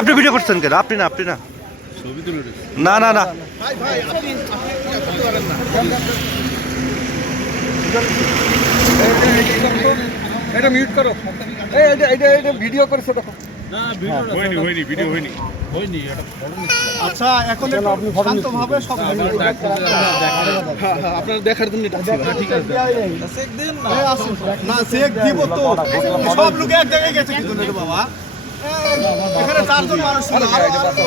আপনি ভিডিও করছেন কেন? আপনি না না না না এটা মিউট করো। এটা ভিডিও করছো দেখো। না ভিডিও হয়নি ভিডিও হয়নি। আচ্ছা এখন আপনি শান্তভাবে সব আপনারা দেখার জন্য ঠিক আছে চেক দেন না চেক দিব তো সব লোক এক জায়গায় গেছে কি জন্য রে বাবা এখানে চারজন মানুষ ছিল আরো লোক আছে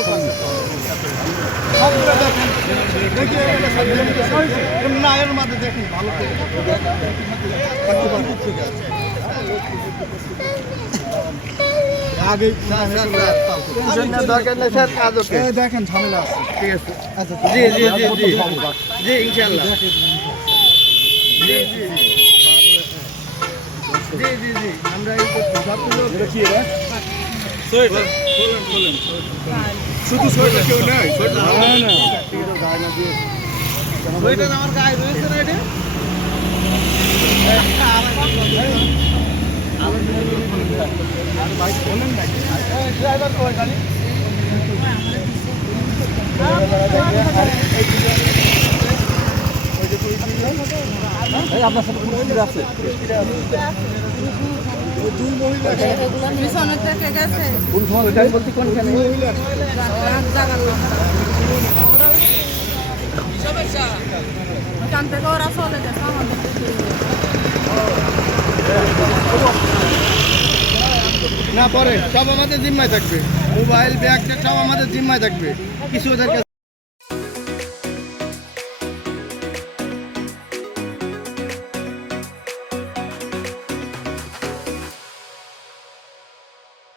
সবগুলো দেখেন দেখি না এর মধ্যে দেখি ভালো করে আগে দরকার নেই স্যার কাজ ওকে দেখেন ঝামেলা আছে ঠিক আছে আচ্ছা জি জি জি জি জি ইনশাআল্লাহ জি জি জি জি আমরা এই সবগুলো কি রে সোয়েটার খোলেন শুধু সোয়েটার কেউ নাই সোয়েটার না না গায় না দিয়ে সোয়েটার আমার গায়ে রয়েছে না এটা ড্রাইভার কই গাড়ি আপনার সাথে পুলিশ আছে দুই মহিলা পিছনে থেকে গেছে কোন সময় গাড়ি বলতে কোন কেন মহিলা ওখান থেকে ওরা চলে গেছে আমাদের না পরে সব আমাদের জিম্মায় থাকবে মোবাইল ব্যাগ সব আমাদের জিম্মায় থাকবে কিছু ওদের